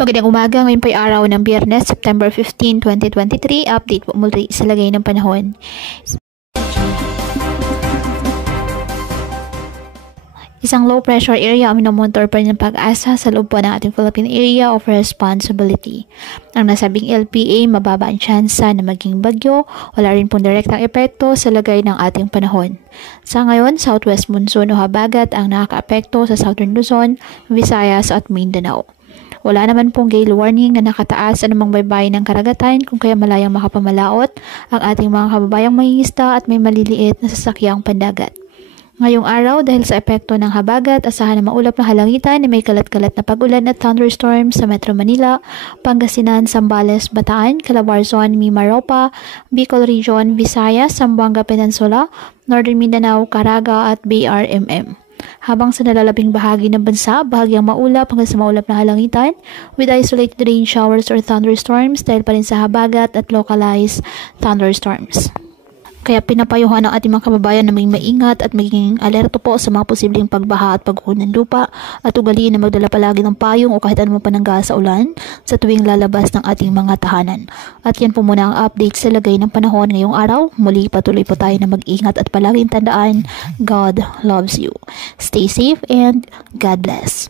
Magandang umaga, ngayon po'y araw ng Biyernes, September 15, 2023. Update po muli sa lagay ng panahon. Isang low pressure area ang minomonitor pa rin ng Pag-asa sa loob po ng ating Philippine Area of Responsibility. Ang nasabing LPA, mababa ang tsansa na maging bagyo, wala rin pong direktang epekto sa lagay ng ating panahon. Sa ngayon, southwest monsoon o habagat ang nakakaapekto sa Southern Luzon, Visayas at Mindanao. Wala naman pong gale warning na nakataas anumang baybayin ng karagatan kung kaya malayang makapamalaot ang ating mga kababayang mangingisda at may maliliit na sasakyang pandagat. Ngayong araw, dahil sa epekto ng habagat, asahan na maulap na halangitan na may kalat-kalat na pag-ulan at thunderstorms sa Metro Manila, Pangasinan, Zambales, Bataan, Calabarzon, Mimaropa, Bicol Region, Visayas, Zamboanga Peninsula, Northern Mindanao, Caraga at BRMM. Habang sa nalalabing bahagi ng bansa, bahagyang maulap hanggang sa maulap na halangitan with isolated rain showers or thunderstorms dahil pa rin sa habagat at localized thunderstorms. Kaya pinapayuhan ng ating mga kababayan na may maingat at maging alerto po sa mga posibleng pagbaha at pagguho ng lupa at ugaliin na magdala palagi ng payong o kahit anumang panangga sa ulan sa tuwing lalabas ng ating mga tahanan. At yan po muna ang update sa lagay ng panahon ngayong araw. Muli patuloy po tayo na mag-ingat at palaging tandaan, God loves you. Stay safe and God bless.